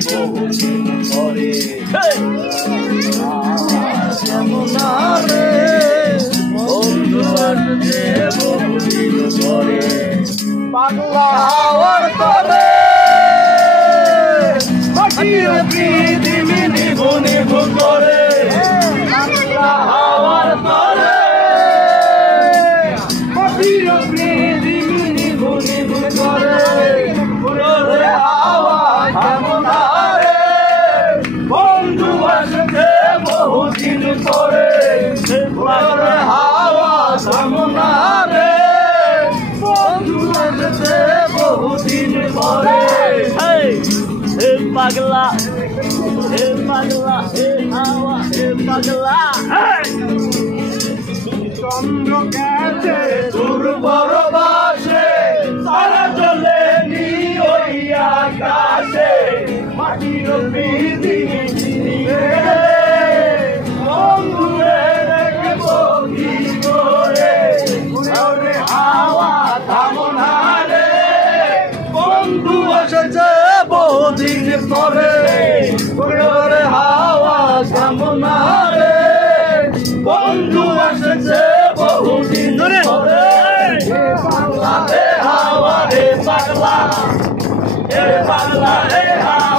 বহুদিন পরে বন্ধু আসবে বহুদিন পরে পাগলা হওয়ার তরে মাটির পৃথিবী নিভু নিভু করে পাগলা হওয়ার তরে মাটির পৃথিবী নিভু নিভু করে পুরোরে হাওয়া কেমন আরে বন্ধু আসবে বহুদিন পরে পুরোরে হাওয়া কেমন আরে বন্ধু আসবে বহুদিন পরে হে পাগলা হে হাওয়া হে পাগলা চন্দ্র গেছে দুর্বর বাসে তারা চলে নি ওই আকাশে মাটির পৃথিবী বন্ধুরে দেখবো কি করে পুরোরে হাওয়া থামনা রে বন্ধু এসেছে বহুদিন পরে পুরোরে হাওয়া থামনা রে বন্ধু এসেছে বহুদিন পরে পাগলা রে হাওয়া রে পাগলা রে হাওয়া